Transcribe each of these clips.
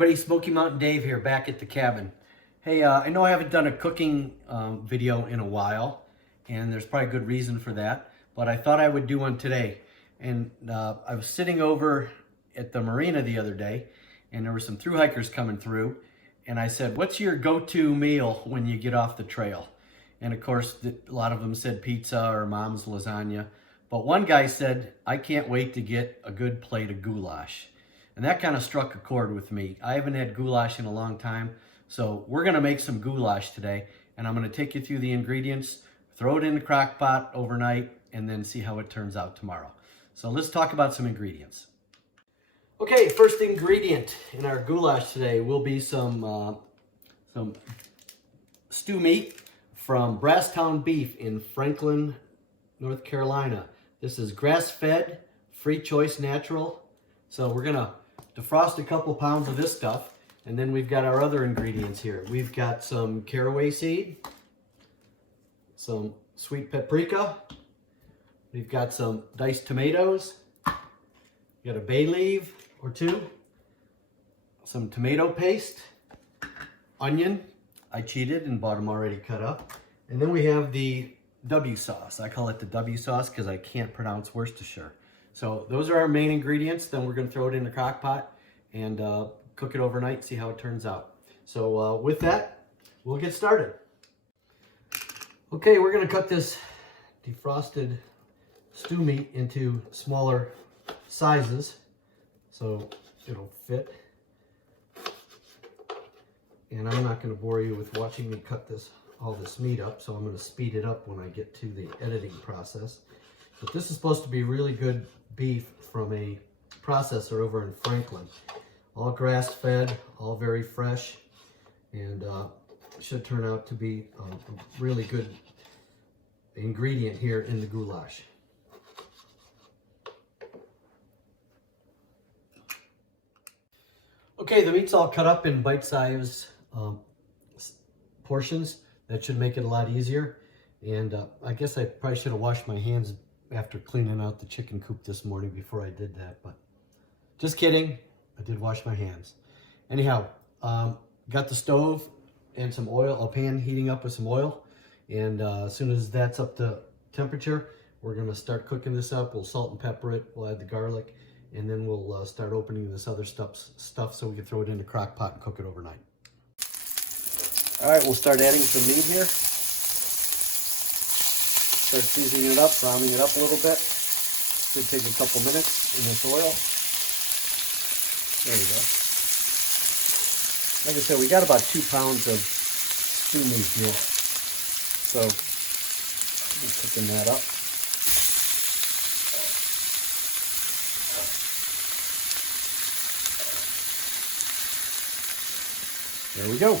everybody, Smoky Mountain Dave here, back at the cabin. Hey, I know I haven't done a cooking video in a while, and there's probably a good reason for that, but I thought I would do one today. And I was sitting over at the marina the other day, and there were some thru hikers coming through, and I said, what's your go-to meal when you get off the trail? And of course, a lot of them said pizza or mom's lasagna, but one guy said, I can't wait to get a good plate of goulash. And that kind of struck a chord with me. I haven't had goulash in a long time, so we're gonna make some goulash today, and I'm gonna take you through the ingredients, throw it in the crock pot overnight, and then see how it turns out tomorrow. So let's talk about some ingredients. Okay, first ingredient in our goulash today will be some stew meat from Brasstown Beef in Franklin, North Carolina. This is grass-fed, free choice natural. So we're gonna defrost a couple pounds of this stuff, and then we've got our other ingredients here. We've got some caraway seed, some sweet paprika, we've got some diced tomatoes, we got a bay leaf or two, some tomato paste, onion, I cheated and bought them already cut up, and then we have the W sauce. I call it the W sauce because I can't pronounce Worcestershire. So those are our main ingredients. Then we're going to throw it in the crock pot and cook it overnight, see how it turns out. So with that, we'll get started. Okay, we're going to cut this defrosted stew meat into smaller sizes so it'll fit. And I'm not going to bore you with watching me cut all this meat up, so I'm going to speed it up when I get to the editing process. But this is supposed to be really good beef from a processor over in Franklin. All grass-fed, all very fresh, and should turn out to be a really good ingredient here in the goulash. Okay, the meat's all cut up in bite-sized portions. That should make it a lot easier. And I guess I probably should have washed my hands after cleaning out the chicken coop this morning before I did that, but just kidding. I did wash my hands. Anyhow, got the stove and some oil, a pan heating up with some oil. And as soon as that's up to temperature, we're gonna start cooking this up. We'll salt and pepper it. We'll add the garlic, and then we'll start opening this other stuff so we can throw it in the crock pot and cook it overnight. All right, we'll start adding some meat here. Start seasoning it up, browning it up a little bit. Should take a couple minutes in this oil. There we go. Like I said, we got about 2 pounds of stew meat here. So, I'm cooking that up. There we go.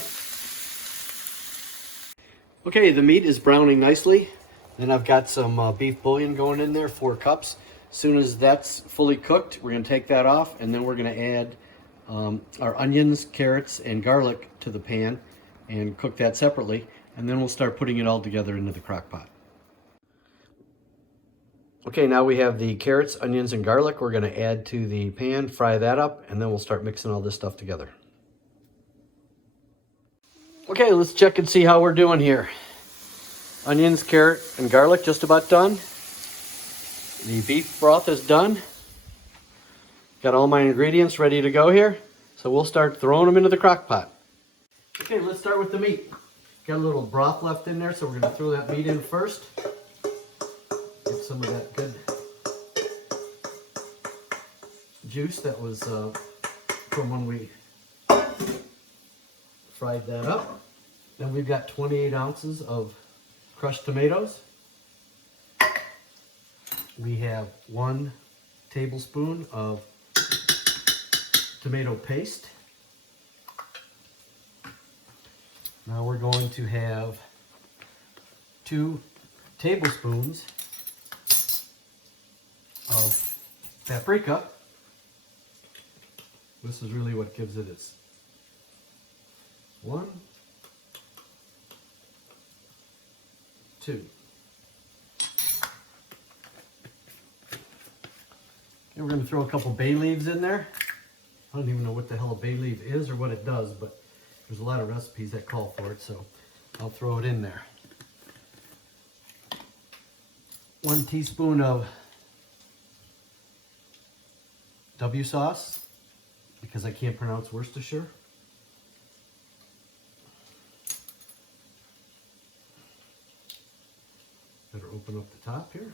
Okay, the meat is browning nicely. Then I've got some beef bouillon going in there, 4 cups. As soon as that's fully cooked, we're gonna take that off, and then we're gonna add our onions, carrots, and garlic to the pan and cook that separately. And then we'll start putting it all together into the crock pot. Okay, now we have the carrots, onions, and garlic. We're gonna add to the pan, fry that up, and then we'll start mixing all this stuff together. Okay, let's check and see how we're doing here. Onions, carrot, and garlic just about done. The beef broth is done. Got all my ingredients ready to go here. So we'll start throwing them into the crock pot. Okay, let's start with the meat. Got a little broth left in there, so we're gonna throw that meat in first. Get some of that good juice that was from when we fried that up. Then we've got 28 ounces of crushed tomatoes. We have 1 tablespoon of tomato paste. Now we're going to have 2 tablespoons of paprika. This is really what gives it its 1, 2. Okay, we're going to throw a couple bay leaves in there. I don't even know what the hell a bay leaf is or what it does, but there's a lot of recipes that call for it, so I'll throw it in there. 1 teaspoon of W sauce, because I can't pronounce Worcestershire. Better open up the top here.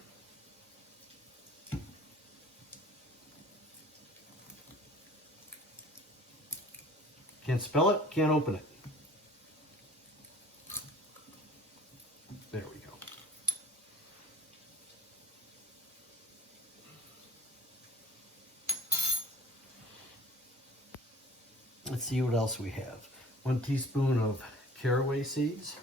Can't spell it, can't open it. There we go. Let's see what else we have. 1 teaspoon of caraway seeds.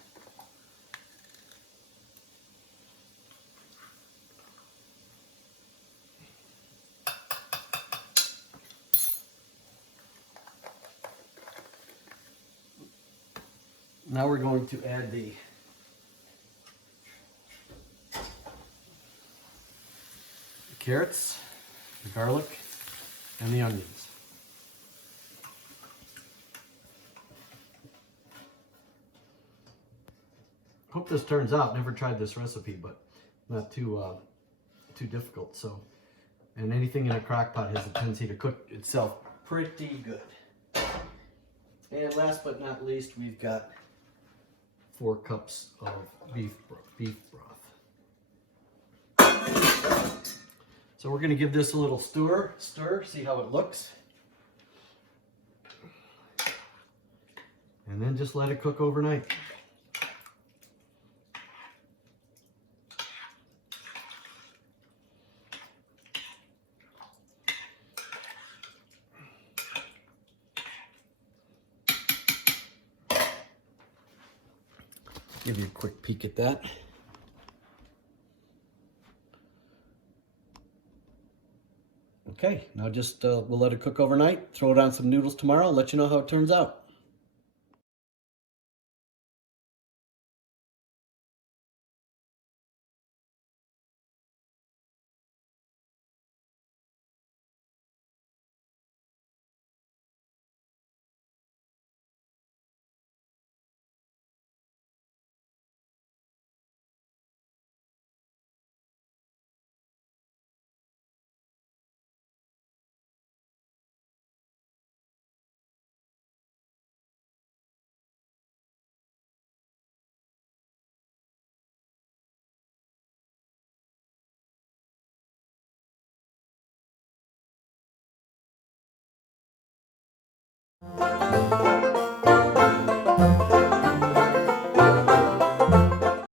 Now we're going to add the carrots, the garlic, and the onions. Hope this turns out. Never tried this recipe, but not too difficult. So, and anything in a crock pot has a tendency to cook itself pretty good. And last but not least, we've got 4 cups of beef broth. So we're going to give this a little stir, see how it looks. And then just let it cook overnight. Give you a quick peek at that. Okay, now just we'll let it cook overnight. Throw it on some noodles tomorrow. Let you know how it turns out.